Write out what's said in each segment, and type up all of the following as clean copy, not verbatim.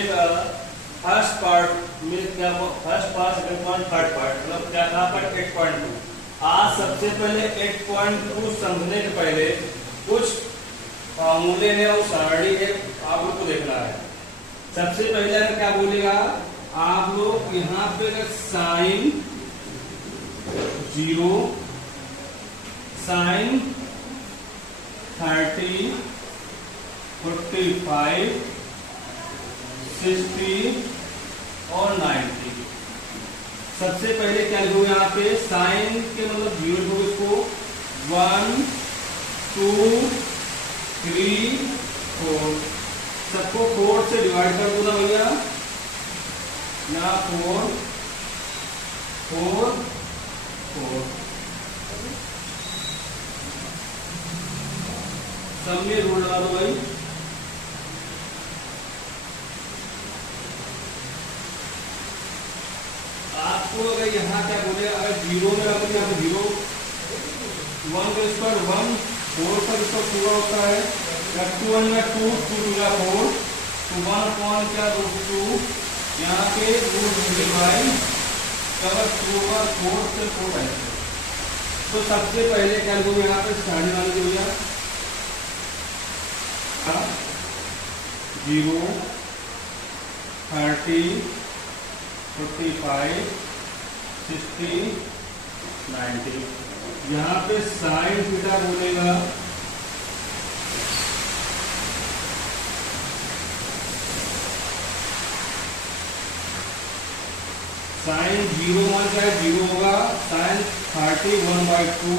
एक first part में क्या first part second part third part मतलब क्या था पर 8.2। आज सबसे पहले 8.2 समझने के पहले कुछ फॉर्मूले ने और सारणी ने आप लोग को देखना है। सबसे पहले अगर क्या बोलेगा आप लोग यहाँ पे साइन 0 साइन 30 45 60 और 90। सबसे पहले क्या लिखो यहाँ पे साइन के मतलब 0 को इसको 1 2 3 4 सबको 4 से डिवाइड कर दो ना भैया। यहाँ 4 4 4 सब में रूल लगा दो भाई। आपको अगर यहाँ क्या बोले अगर 0 में अगर यहाँ पे 0 1 का स्क्वायर 1 4 पर इसका पूरा होता है या 2 1 या 2 2 या 4 तो 1 अपॉन क्या √2 यहाँ पे √3 बाई अगर 2 और 4 से 4 है। तो सबसे पहले क्या लिखोगे यहाँ पे साढ़े वाले जो भैया 0 30 45 60 90। यहाँ पे साइन थीटा बोलेगा साइन 0 1 क्या है 0 होगा साइन 30 1/2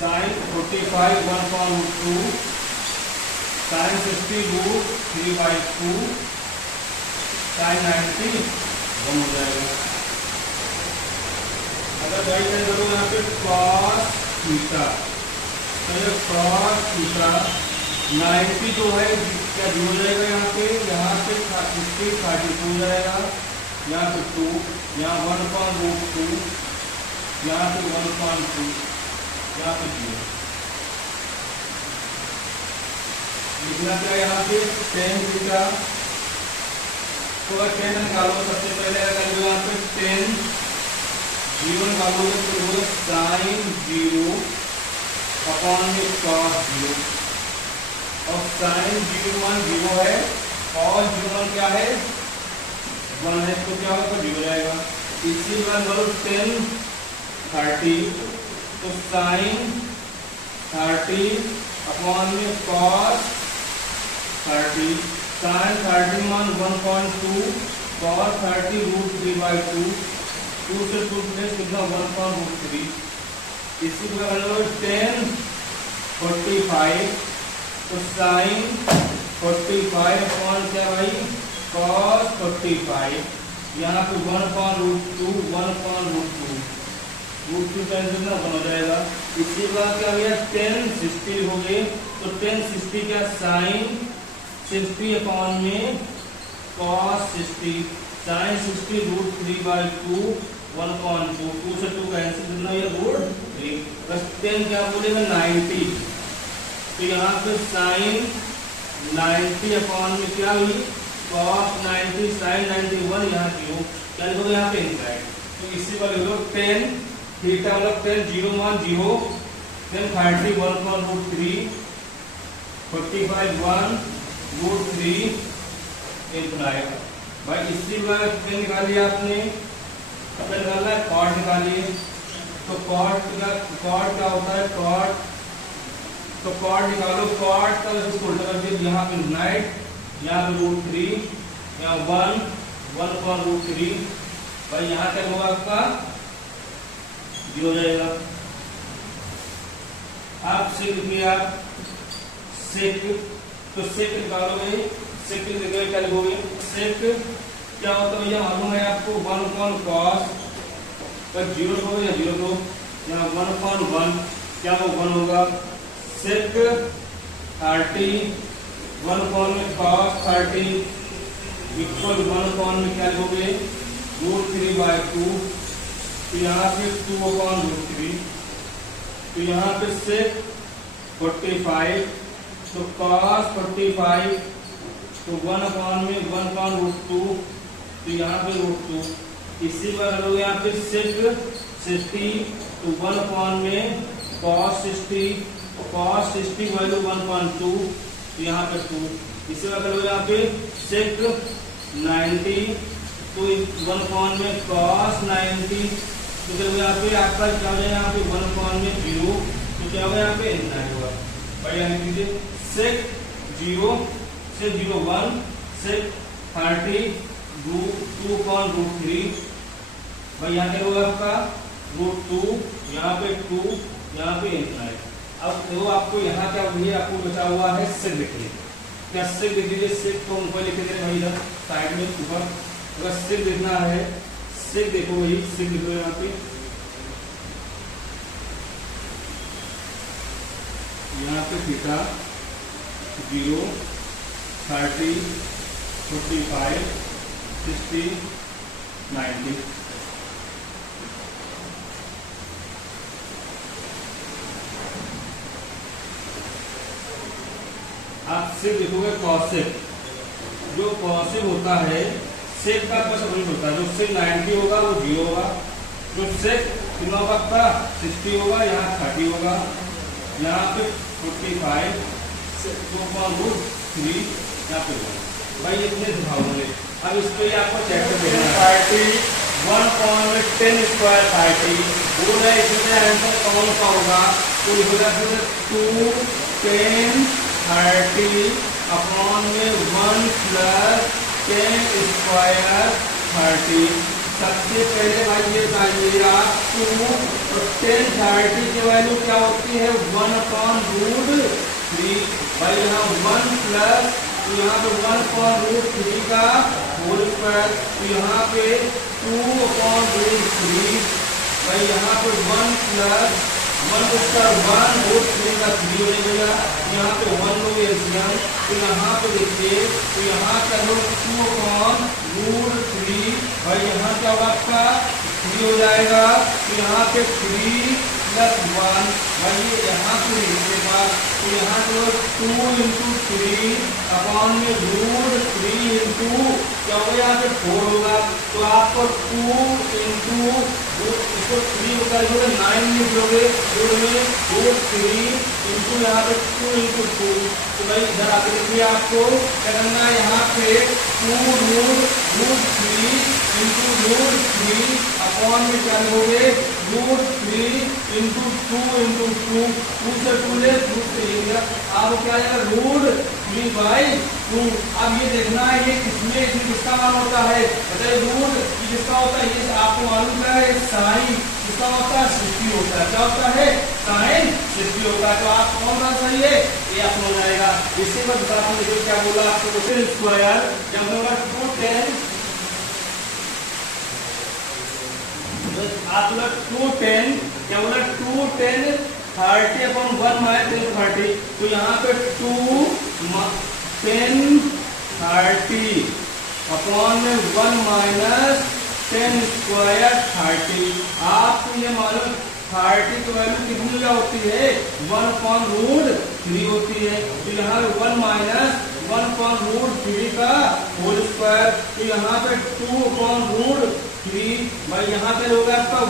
साइन 45 1/2 साइन 60 √3/2 साइन 90 1 हो जाएगा। अगर राइट करो यहाँ पे cos थीटा तो ये cos थीटा 90 जो है क्या जुड़ जाएगा यहाँ पे 60 32 हो जाएगा यहाँ पे 2 यहाँ 1/√2 यहाँ पे 1/2 यहाँ पे 0 लिखना क्या यहाँ पे tan थीटा तो अगर 10 निकालो सबसे पहले अगर यहाँ पे 10 0 निकालोगे तो वो साइन 0 अपॉन में cos 0 और साइन 0 1 0 है और 0 1 क्या है 1 है तो क्या होगा 0 जाएगा। इसी बार बोलो 10 30 तो साइन 30 अपॉन में cos 30 साइन 31 1.2 cos 30 √3/2 2 से 2 प्लस कितना 1/√3। इसी प्रकार 10 45 तो साइन 45 अपॉन क्या भाई cos 45 यहाँ पे 1/√2 1/√2 √2 कैंसिल ना बन जाएगा। इसी प्रकार क्या भैया 10 60 हो गए तो 10 60 क्या साइन 60 अपॉन में cos 60 साइन 60 √3/2 1/2 2 से 2 कैंसिल करना ये √3 बस 10 क्या बोलेगा 90 तो यहाँ पे साइन 90 अपॉन में क्या हुई cos 90 साइन 91 यहाँ की हो क्या लिखोगे यहाँ पे इनसाइड तो इसी पर लिखो 10 थीटा मतलब 10 0 1 0 10 30 1/√3 45 1√3 इतना आएगा भाई। इसी बार क्या निकालिए आपने अपने निकालना है कॉट निकालिए तो कॉट क्या होता है कॉट तो कॉट निकालो कॉट का वैसे उल्टा कर दिया यहाँ पे नाइट यहाँ पे √3 यहाँ 1/√3 भाई यहाँ क्या होगा आपका 0 हो जाएगा। आप सेक लिखिए आप सेक तो सेक निकालोगे सेक लिखोगे क्या लिखोगे सेक क्या होता है भैया मालूम है आपको 1/cos पर 0 हो या 0 को यहाँ 1/1 क्या वो 1 होगा सेक 30 1/cos 30 इक्वल 1 में क्या लिखोगे √3/2 तो यहाँ पे 2/√3 तो यहाँ पे सेक 45 तो cos 45 तो 1/√2, तो यहाँ पे √2। इसी बार लोग यहाँ पे सेक 60, तो 1/cos 60 वैल्यू 1.2, तो यहाँ पे 2। इसी बार लोग यहाँ पे सेक 90, तो 1/cos 90, तो जब यहाँ पे आपका क्या हो जाएगा, यहाँ पे 1/0, तो क्या होगा यहाँ पे इतना होगा भाई। यानी कीजिए सेक 0 से 0 1, सेक 30 2/√3 भाई। यहाँ क्या होगा आपका √2, यहाँ पे 2, यहाँ पे इतना है। अब देखो आपको यहाँ क्या है, आपको बचा हुआ है सेक देखिए, क्या सेक देख लीजिए। सेक को ऊपर लिख दे भाई इधर साइड में ऊपर, अगर सेक देखना है, सेक देखो वही सेक लिखो यहाँ पे। यहाँ पे थीटा 0 30 45 60 90। आप सेक देखोगे कॉसेक, जो कॉसेक होता है सेक का कुछ नहीं होता है। जो सेक 90 होगा वो 0 होगा, जो सेक कितना होगा 60 होगा, यहाँ 30 होगा, यहाँ पे 45 2/√3 यहाँ पे होगा भाई। इतने भाव होंगे। अब इस पे आपको चेक कर देना है 1/10² 30 वो है। इसमें आंसर कौन सा होगा, तो होगा 2 10 30 अपॉन में 1 + 10² 30। सबसे पहले भाई ये बताइएगा 2 और 10 30 की वैल्यू क्या होती है 1/√3 भाई। यहाँ 1 प्लस, तो यहाँ पे 1/√3 का होल स्क्वायर, तो यहाँ पे 2/√3 भाई। यहाँ पे 1 प्लस 1 उसका 1√3 का 3 हो जाएगा, यहाँ पे 1 लोग एलसीएम, तो यहाँ पे देखिए, तो यहाँ का लोग 2/√3 भाई। यहाँ क्या होगा आपका 3 हो जाएगा, तो यहाँ पे 3 + 1 भाई। यहाँ पे इसके बाद तो यहाँ पे 2 × 3 अपॉन में √3 इंटू क्या होगा, यहाँ पे 4 होगा, तो आपको 2 × इसको 3 होगा 9 लिख लोगे, √3 इंटू यहाँ पे 2 × 2। तो भाई इधर आके देखिए आपको क्या करना है, यहाँ पे 2√3 इंटू √3 अपॉन में क्या लिखोगे √3 इंटू 2 × 2, 2 से 2 ले 2 से लेगा, अब क्या आएगा √3/2। अब ये देखना है ये किसमें किसका मान होता है, बताइए रूट किसका होता है, ये आपको मालूम है साइन किसका होता है 60 होता है। क्या होता है साइन 60 होता है। तो आप कौन सा सही है ये आप हो जाएगा। इसी पर आपने देखो क्या बोला आपको स्क्वायर क्या होगा 210 आप बोला 210 क्या बोला 210 30/1 - 30, तो यहाँ पे 2 10 30 अपॉन में 1 - 10² 30। आपको ये मालूम 30 की वैल्यू कितनी क्या होती है 1/√3 होती है, तो यहाँ 1 - 1/√3 का होल स्क्वायर, तो यहाँ पे 2/√3 भाई। यहाँ पे होगा आपका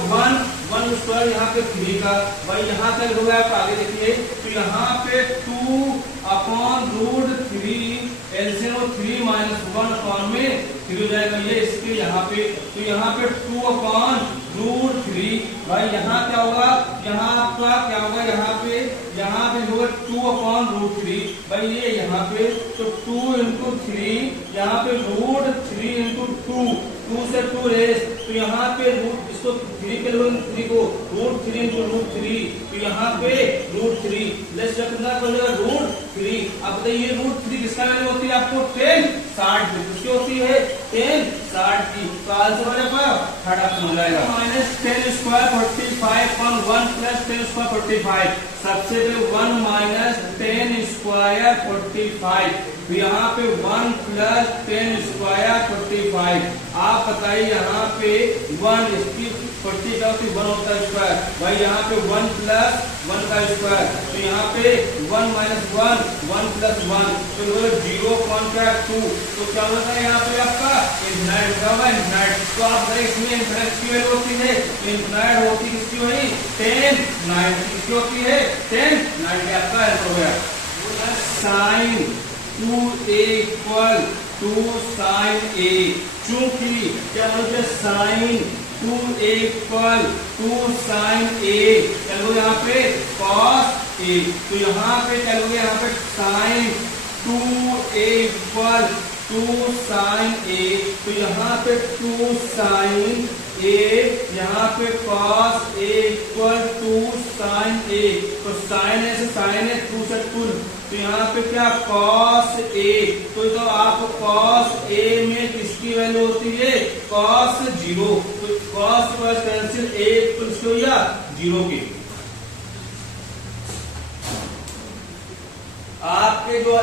1 स्क्वायर यहाँ पे 3 का भाई। यहाँ तक होगा आप आगे देखिए, तो यहाँ पे 2/√3 एलसीएम 3 - 1 अपॉन में 3 हो जाएगा ये इसके यहाँ पे, तो यहाँ पे 2/√3 भाई। यहाँ क्या होगा, यहाँ आपका क्या होगा, यहाँ पे होगा 2/√3 भाई ये यहाँ पे, तो 2 × 3 यहाँ पे √3 × 2 से 2 रेस, तो यहाँ पे रूट इसको 3 के लोग 3 को √3 × √3, तो यहाँ पे √3 लेस रखना पड़ेगा √3। अब बताइए √3 किसका वैल्यू होती है आपको 10 60 की, किसकी होती है 10 60 की। तो आंसर हो जाएगा थर्ड ऑप्शन हो जाएगा। Minus 10 square 45 upon 1 plus 10 square 45। सबसे पहले 1 माइनस 10 स्क्वायर 45, तो यहाँ पे 1 प्लस 10 स्क्वायर 45। आप बताइए यहाँ पे 1 इसकी 40 का 1 होता है स्क्वायर, भाई यहाँ पे 1 प्लस 1 का स्क्वायर, तो यहाँ पे 1 माइनस 1 1 प्लस 1, तो 0.2, तो क्या होता है यहाँ पे आपका इनफिनाइट क्या होगा इनफिनाइट। तो आप बताइए इसमें इनफिनाइट की वैल्यू होती है, इनफिनाइट होती किसकी वही 10 90 किसकी होती है 10 90, आपका आंसर हो गया। Sign 2a equal 2 sine a, चूंकि क्या बोलते हैं sign 2a equal 2 sine a, चलो यहाँ पे cos a, तो यहाँ पे चलो यहाँ पे sign 2a equal 2 sine a, तो यहाँ पे 2 साइन a, यहाँ पे cos a equal 2 sine a, तो साइन a से साइन a 2 से 2, तो यहाँ पे क्या cos a, तो आप cos a में किसकी वैल्यू होती है cos 0, तो cos plus cancel a plus या 0 की। आपके जो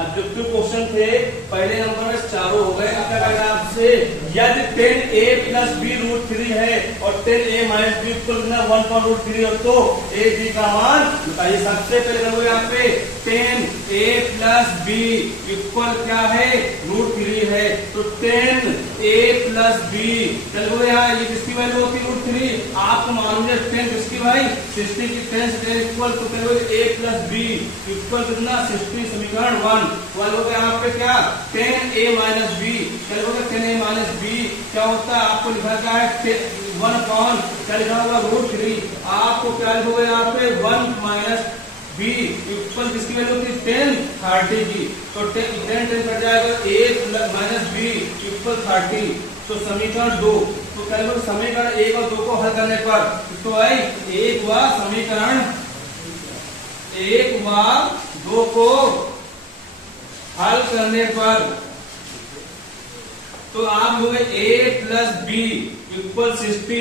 ऑब्जेक्टिव क्वेश्चन थे पहले नंबर में चारों हो गए। अब क्या कहना है आपसे, यदि 10a प्लस b रूट 3 है और 10a माइनस b इक्वल 1 पर रूट 3 हो तो a b का मान बताइए। सबसे पहले करोगे यहाँ पे 10a प्लस b इक्वल क्या है रूट 3 है, तो 10a प्लस b चलो यहाँ ये किसकी वैल्यू होती है रूट 3, आपको मालूम है 10 किसकी भाई 60 की 10 से 10 इक्वल, तो करोगे a प्लस b इक्वल कितना 60, समीकरण 1 हो गया। यहाँ पे क्या 10a माइनस b, चलोगे 10a माइनस b क्या होता है, आपको लिखा क्या है 1 अपॉन क्या लिखा होगा रूट 3, आपको क्या लिखोगे यहाँ पे 1 माइनस b इक्वल किसकी वैल्यू होती है 10 30 की, तो 10 कट जाएगा a माइनस b इक्वल 30, तो समीकरण 2, तो क्या लिखोगे समीकरण 1 और 2 को हल करने पर, तो भाई 1 व समीकरण 1 व 2 को हल करने पर तो आप लोग a plus b equal 60,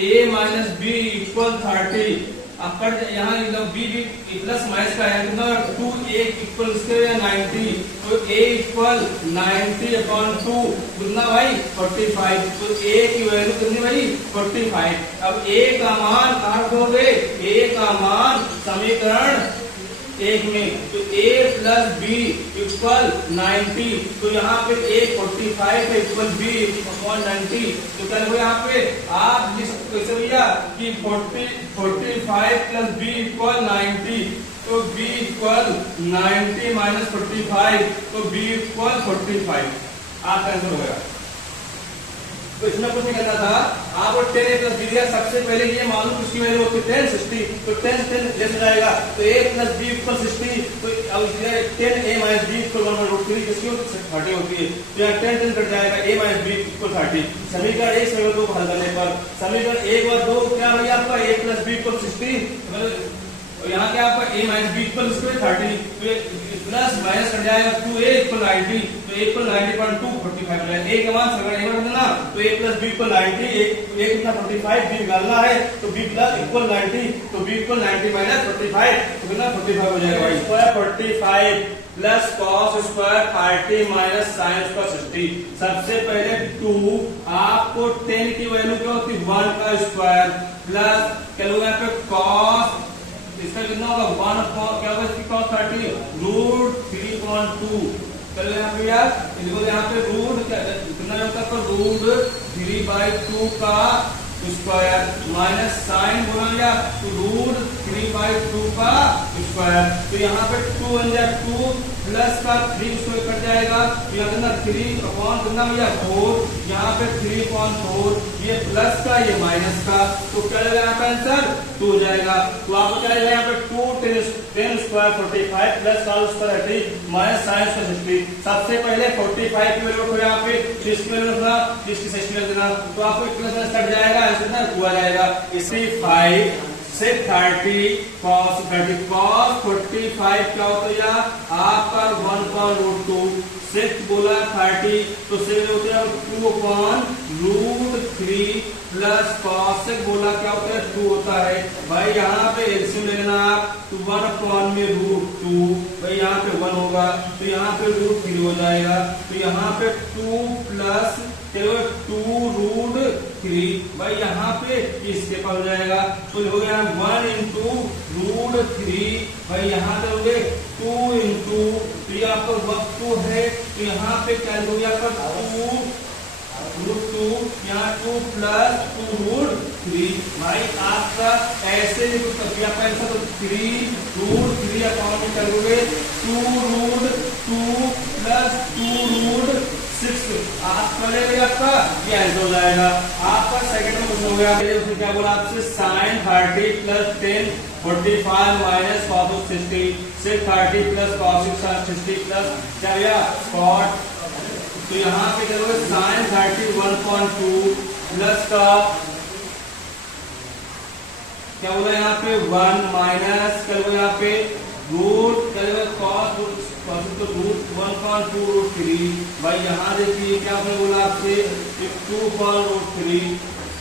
a minus b equal 30, अब यहाँ बी प्लस माइनस का है 2a इक्वल 90, तो a इक्वल 90 अपॉन 2 कितना भाई 45, तो a की वैल्यू कितनी भाई 45। अब a का मान कहाँ रखोगे, a का मान समीकरण 1 में, तो a प्लस बी इक्वल 90, तो यहाँ पे a 45 है इक्वल b अपॉन 90, तो क्या होगा यहाँ पे आप लिख कैसे भैया कि 45 प्लस b इक्वल 90, तो b इक्वल 90 माइनस 45, तो b इक्वल 45, आपका आंसर हो गया। तो इसमें कुछ नहीं करना था, आपको 10a प्लस b दिया, सबसे पहले ये मालूम उसकी वैल्यू होती है 10 60, तो 10 10 लेस हो जाएगा, तो a प्लस b इक्वल 60, तो अब 10a minus b equal 1 root 3 किसकी होती है 30 होती है, तो यहाँ 10 10 कट जाएगा, a माइनस b इक्वल 30। समीकरण 1 समीकरण 2 को हल करने पर समीकरण 1 और 2 क्या भैया आपका a प्लस b इक्वल 60, और यहाँ क्या आपका a माइनस b इक्वल 30, तो प्लस माइनस कट जाएगा 2a इक्वल 90, तो a इक्वल 90.2 45 हो जाएगा। a का मान समीकरण 1 ना, तो a plus b equal 90, a कितना 45, b निकालना है तो b प्लस इक्वल 90, तो b इक्वल 90 माइनस 45, तो कितना 45 हो जाएगा भाई। Square 45 plus cos square 30 minus sine square 60। सबसे पहले 2 आपको 10 की वैल्यू क्या होती है 1 का स्क्वायर प्लस क्या होगा यहाँ पे कॉस, इसका कितना होगा 1 क्या होगा इसकी कॉस 30 रूट 3.2, चलो यहाँ पे यार यहाँ पे रूट कितना होता है रूट 3/2 का स्क्वायर माइनस साइन बोला या तो रूट 3/2 का स्क्वायर, तो यहाँ पे 2 बन जाए 2 प्लस का 3 स्क्वायर कट जाएगा, यहाँ कितना 3 अपॉन कितना भैया 4, यहाँ पे 3/4, ये प्लस का ये माइनस का, तो क्या लगेगा यहाँ पे आंसर 2 हो जाएगा। तो आपको क्या लगेगा यहाँ पे 2 10 square 45 plus cos square 30 minus sine square 60। सबसे पहले 45 की वैल्यू यहाँ पे 30 की वैल्यू रखना, 30 की 60 रख देना, तो आपको प्लस कट जाएगा, कितना 2 आ जाएगा। इसी 5 से 30 cos 45 क्या होता है यार आपका 1/√2 सिक्स बोला 30, तो सिक्स होते हैं 2/√3 प्लस cos बोला क्या होता है 2 होता है भाई। यहाँ पे एलसीएम लेना आप तो 1/√2 भाई यहाँ पे 1 होगा तो यहाँ पे √3 हो जाएगा, तो यहाँ पे 2 प्लस 2√3 भाई यहाँ पे इसके पास हो जाएगा, तो हो गया 1 × √3 भाई यहाँ पे हो गए 2 × तो यहाँ पर वक्त 2 है तो यहाँ पे क्या हो गया आपका 2√2 यहाँ 2 प्लस 2√3 भाई आपका ऐसे ही कुछ कर दिया पैसा तो 3√3 अकाउंट में करोगे 2√2 प्लस 2√6 आपका लेगा आपका ये आंसर हो जाएगा। आपका सेकंड में कुछ हो गया उसने क्या बोला आपसे sin 30 प्लस 10 45 माइनस cos 60 से 30 प्लस cos 60 प्लस क्या गया cot, तो यहाँ पे करोगे sin 30 1.2 प्लस का क्या बोला यहाँ पे 1 माइनस करोगे यहाँ पे रूट करोगे cos तो √1.2√3 भाई यहाँ देखिए क्या आपने बोला आपसे 2/√3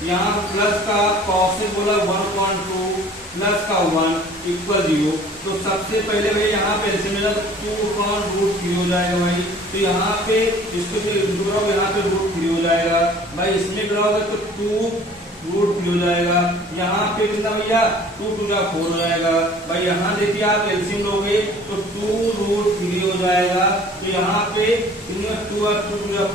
यहाँ प्लस का cos बोला 1.2 प्लस का 1 = 0, तो सबसे पहले भाई यहाँ पे ऐसे मिला तो 2/√3 हो जाएगा भाई, तो यहाँ पे इसको जो यहाँ पे √3 हो जाएगा भाई, इसमें गिराओगे तो 2√3 हो जाएगा, यहाँ पे कितना भैया 2 × 4 हो जाएगा भाई। यहाँ देखिए आप एलसीएम लोगे तो 2√3 हो जाएगा, तो यहाँ पे 2 ×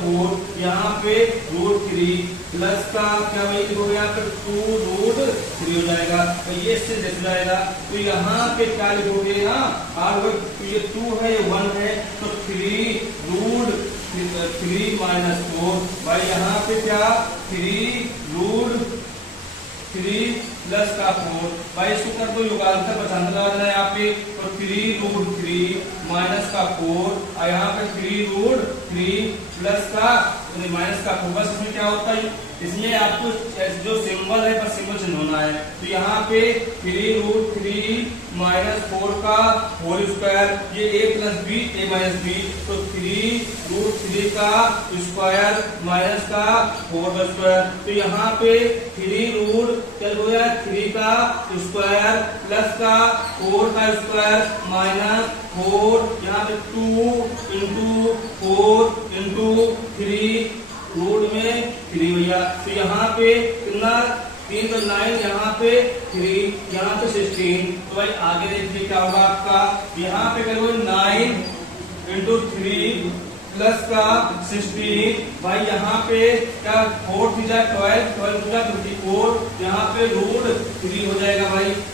4 यहाँ पे √3 प्लस का क्या भाई हो गया यहाँ पे 2√3 हो जाएगा, तो ये इससे लिख जाएगा, तो यहाँ पे क्या लिखोगे ना और ये 2 है ये 1 है तो 3√3 माइनस 4 भाई यहाँ पे क्या 3√3 प्लस का 4 भाई इसको कर दो युगांतर पसंद करना है यहाँ पे तो 3√3 माइनस का 4 और यहाँ पे 3√3 प्लस का माइनस का 4, बस इसमें क्या होता है इसमें आपको जो सिंबल है बस सिंबल चेंज होना है, तो यहाँ पे 3√3 माइनस 4 का होल स्क्वायर ये a plus b a minus b, तो 3√3 का स्क्वायर माइनस का 4 का स्क्वायर, तो यहाँ पे 3 का स्क्वायर प्लस का 4 का स्क्वायर माइनस 4 यहाँ पे 2 × 4 × 3 रूट में 3 भैया, तो यहाँ पे कितना 3 तो 9 यहाँ पे 3 यहाँ पे 16, तो भाई आगे देखिए क्या होगा आपका यहाँ पे करोगे 9 × 3 प्लस का 16 भाई यहाँ पे क्या 4 × 12 12 × 24 यहाँ पे √3 हो जाएगा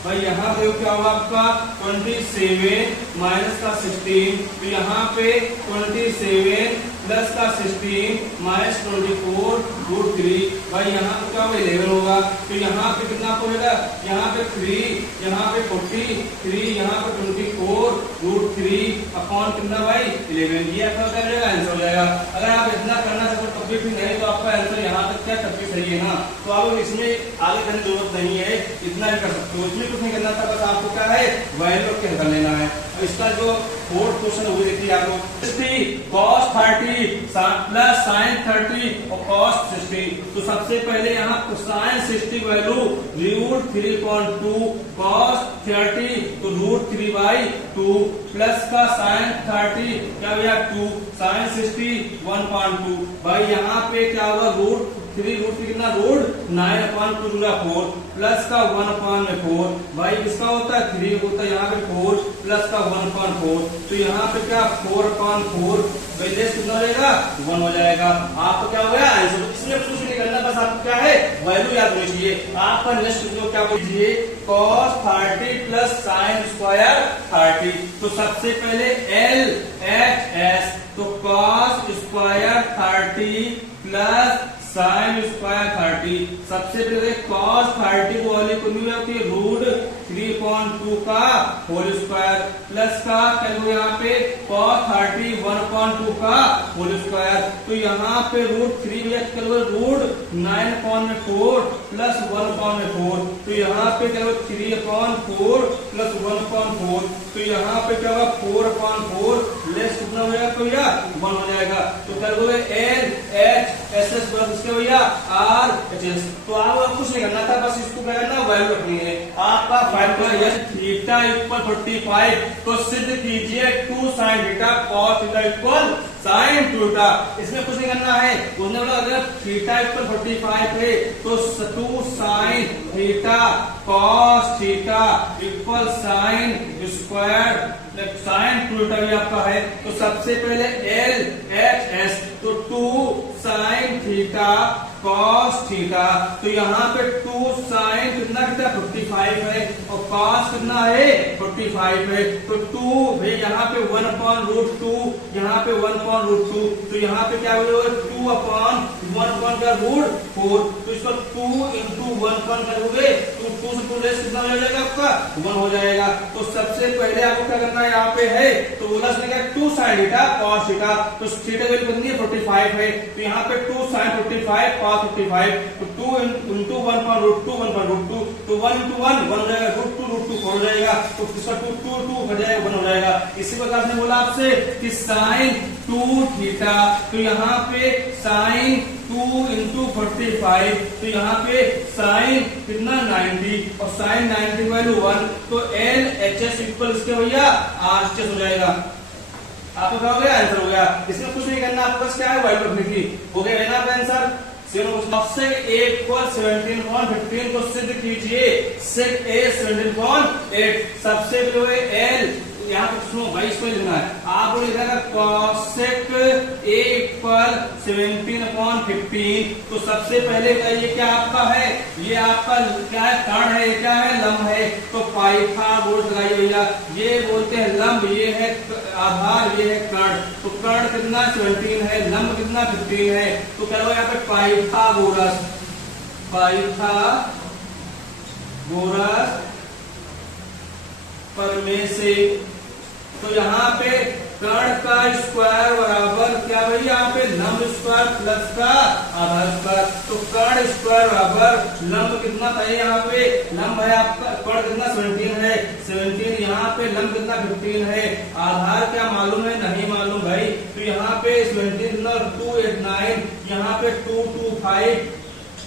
भाई यहाँ पे क्या होगा आपका 27 माइनस का 16, तो यहाँ पे 27 प्लस का 16 माइनस 24 √3 भाई यहाँ पे क्या 11 होगा, तो यहाँ पे कितना होगा यहाँ पे 3 यहाँ पे 43 यहाँ पे 24 √3 अपॉन कितना भाई 11, ये आपका क्या हो आंसर हो जाएगा। अगर आप इतना करना चाहते तब भी नहीं तो आपका आंसर यहाँ तक क्या तब भी सही है ना, तो आप इसमें आगे करने की जरूरत नहीं है, इतना ही कर सकते हो, इसमें कुछ नहीं करना था, बस आपको क्या है वैल्यू के कर लेना है। इसका जो फोर्थ क्वेश्चन वो देखिए आप लोग cos 30 प्लस sin 30 और cos 60, तो सबसे पहले यहाँ sin 60 वैल्यू √3.2 cos 30 तो √3/2 प्लस का sin 30 क्या भैया 2 sin 60 1.2 भाई यहाँ पे क्या होगा √3 कितना √9/2 प्लस का 1/4 भाई इसका होता है 3 होता है यहाँ पे 4 प्लस का 1/4, तो यहाँ पे क्या 4/4 लेस कितना हो जाएगा 1 हो जाएगा। आपको क्या हो गया आंसर, इसमें कुछ नहीं करना, बस आपको क्या है वैल्यू याद होनी चाहिए। आपका नेक्स्ट जो क्या कीजिए cos 30 प्लस sin स्क्वायर 30, तो सबसे पहले LHS तो cos square 30 plus sin square 30, सबसे पहले cos 30 को वाली को नहीं होती है √3.2 का होल स्क्वायर प्लस का क्या हो यहाँ पे cos 30 1.2 का होल स्क्वायर, तो यहाँ पे √3 √9/4 प्लस 1/4, तो यहाँ पे क्या होगा 3/4 प्लस 1/4, तो यहाँ पे क्या होगा 4/4 लेस कितना हो जाएगा आपका भैया 1 हो जाएगा। तो क्या बोले L H S S plus इसके भैया आर एच एस। तो आपको कुछ नहीं करना था, बस इसको क्या करना वैल्यू रखनी है। आपका फाइंड करो यस थीटा इक्वल 45, तो सिद्ध कीजिए 2 sin theta cos theta equal sin theta. इसमें कुछ नहीं करना है, उसने बोला अगर थीटा इक्वल 45 है तो 2 sin theta cos theta equal sin square sin theta भी आपका है। तो सबसे पहले एल एच एस, तो 2 sin थीटा cos थीटा, तो यहाँ पे 2 sin कितना 55 है और cos कितना है 45 है। तो 2 भाई यहाँ पे 1/√2, यहाँ पे 1/√2, तो यहाँ पे क्या बोले 2/1/4। तो इसको 2 into 1 करोगे तो 2 से 2 लेस कितना हो जाएगा आपका 1 हो जाएगा। तो सबसे पहले आपको क्या करना है यहाँ पे है, तो बोला उसने क्या 2 sin थीटा cos थीटा, तो थीटा वैल्यू कितनी है 45 है। तो यहाँ पे 2 sin 45 cos 45, तो 2 into 1/√2 1/√2, तो 1 into 1 1 हो जाएगा, √2 4 हो जाएगा, तो इसका 2 2 घट जाएगा 1 हो जाएगा। इसी प्रकार से बोला आपसे कि sin 2 थीटा, तो यहाँ पे sin 2 into 45, तो यहाँ पे sin कितना 90 और sin 90 वैल्यू 1, तो एल एच एस इक्वल इसके भैया आर एच एस हो जाएगा। आपको क्या हो गया आंसर हो गया। इसमें कुछ नहीं करना, आपके पास क्या है वैल्यू रखने की, हो गया है ना आपका आंसर। सबसे a इक्वल 17.15 को सिद्ध कीजिए sec a 17.8। सबसे पहले एल यहाँ पे सुनो भाई, इसको लिखना है, आप लिखेगा cosec a इक्वल 17/15। तो सबसे पहले ये क्या आपका है, ये आपका क्या है कर्ण है, क्या है लंब है। तो पाइथागोरस लगाइए भैया, ये बोलते हैं लंब, ये है आधार, ये है कर्ण। तो कर्ण कितना 17 है, लंब कितना 15 है। तो क्या होगा यहाँ पे पाइथागोरस, पाइथागोरस परमेय से। तो यहाँ पे कर्ण का स्क्वायर बराबर क्या भाई, यहाँ पे लंब स्क्वायर प्लस का आधार स्क्वायर। तो कर्ण स्क्वायर बराबर लंब कितना था, यहाँ पे लंब है आपका, कर्ण कितना 17 है, 17 यहाँ पे लंब कितना 15 है। आधार क्या मालूम है, नहीं मालूम भाई। तो यहाँ पे 17 289, यहाँ पे 225,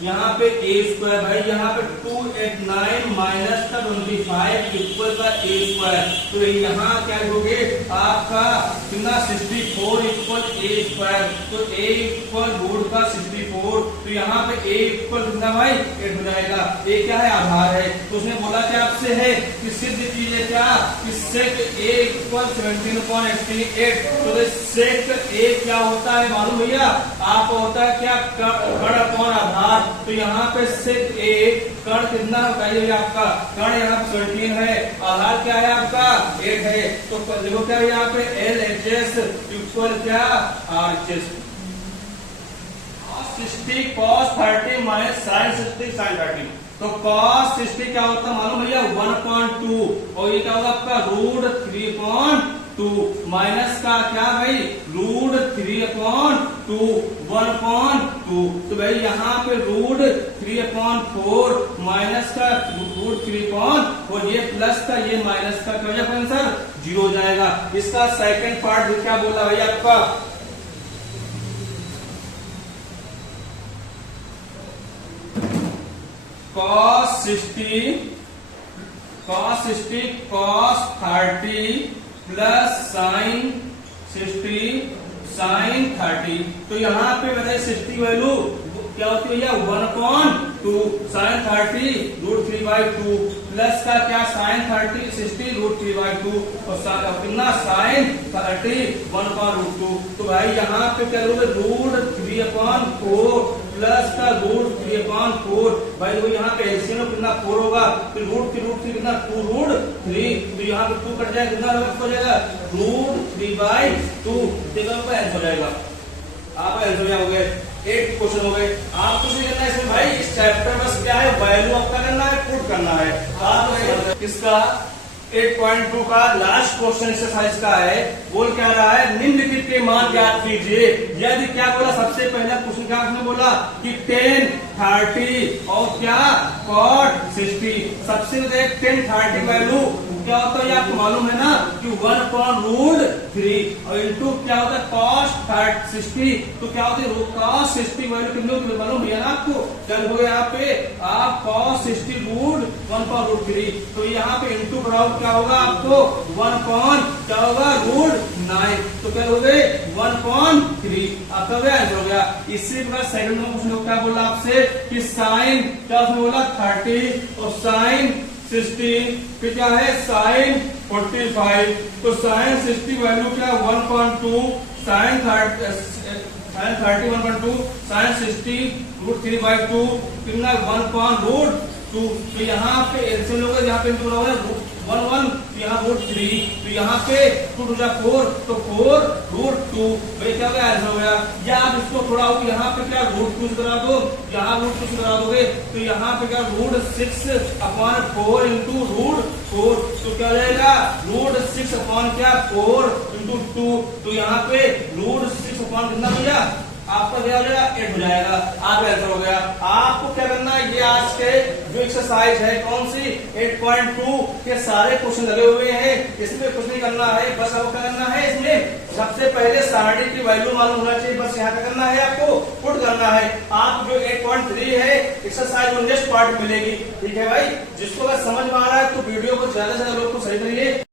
यहाँ पे a स्क्वायर भाई, यहाँ पे 289 माइनस का 25 इक्वल का a स्क्वायर। तो यहाँ क्या लिखोगे आपका कितना 64 इक्वल a स्क्वायर। तो a इक्वल रूट का 64, तो यहाँ पे a इक्वल कितना भाई 8 हो जाएगा। a क्या है आधार है। तो उसने बोला क्या आपसे है कि सिद्ध कीजिए क्या कि sec a इक्वल 17.88। तो sec a क्या होता है मालूम भैया आपको, होता है क्या कर्ण अपॉन आधार। तो यहाँ पे sec a कर्ण कितना बताइए आपका, कर्ण यहाँ पे 17 है, आधार क्या है आपका 8 है। तो देखो क्या यहाँ पे एल एच एस इक्वल क्या R H S. 60 cos 30 minus sin 60 sin 30। तो cos 60 क्या होता है मालूम भैया 1/2, और ये क्या होगा आपका √3/2 माइनस का क्या भाई √3/2 1/2। तो भाई यहाँ पे √3/4 माइनस का √3/4, ये प्लस का ये माइनस का क्या हो जाएगा आंसर 0 हो जाएगा। इसका सेकंड पार्ट क्या बोला भाई आपका, cos 60 cos 30 plus sin 60 sin 30। तो यहाँ पे बताइए 60 वैल्यू क्या होती है भैया 1/2 sin 30 √3/2 प्लस का क्या sin 30 60 √3/2 और कितना sin 30 1/√2। तो भाई यहाँ पे क्या लोगे √3/4 प्लस का √3/4। भाई वो यहाँ पे एलसीएम में कितना 4 होगा, फिर √3 कितना 2√3, तो यहाँ पे 2 कट जाएगा, कितना हो जाएगा √3/2। देखो आपका आंसर हो जाएगा, आपका आंसर हो गया 8 क्वेश्चन हो गए। आपको नहीं करना है इसमें भाई, इस चैप्टर बस क्या है वैल्यू आपका करना है, पुट करना है। आप इसका 8.2 का लास्ट क्वेश्चन एक्सरसाइज का है, बोल क्या रहा है निम्नलिखित के मान ज्ञात कीजिए। यदि क्या बोला सबसे पहला क्वेश्चन क्या उसने बोला कि 10 30 और क्या cot 60। सबसे देख tan 30 वैल्यू क्या होता है, ये आपको मालूम है ना कि 1/√3 और इंटू क्या होता है cos 60, तो क्या होती है cos 60 वैल्यू कितनी होती है मालूम है ना आपको। चल हो गया यहाँ पे आप cos 60 1/√3, तो यहाँ पे इंटू बढ़ाओ क्या होगा आपको 1 क्या होगा √9, तो क्या हो गए 1/3। आपका क्या आंसर हो गया। इसी प्रकार सेकंड में कुछ लोग क्या बोला आपसे कि साइन क्या उसने बोला 30 और साइन 60, फिर क्या है साइन 45, तो साइन 60 वैल्यू क्या 1.2, साइन 30 1.2, साइन 60 √3/2 कितना 1/√2, तो यहाँ पे ऐसे लोग यहाँ पे इंटू होगा 1 यहाँ √3, तो यहाँ पे 2 2 4, तो 4√2, भाई क्या हो गया आंसर हो गया। या आप इसको थोड़ा यहाँ पे क्या √2 से करा दो, यहाँ √2 से करा दोगे तो यहाँ पे क्या √6/4 इंटू √4, तो क्या रहेगा √6 क्या 4 इंटू 2, तो यहाँ पे √6 कितना भैया आपका क्या हो जाएगा 8 हो जाएगा। आपका आंसर हो गया। आपको क्या करना है, ये आज के जो एक्सरसाइज है कौन सी 8.2 के सारे क्वेश्चन लगे हुए हैं, इसमें कुछ नहीं करना है, बस आपको क्या करना है, इसमें सबसे पहले सारणी की वैल्यू मालूम होना चाहिए, बस यहाँ क्या करना है आपको पुट करना है। आप जो 8.3 है एक्सरसाइज नेक्स्ट पार्ट मिलेगी, ठीक है भाई। जिसको अगर समझ में आ रहा है तो वीडियो को ज्यादा से ज्यादा लोग को सही करिए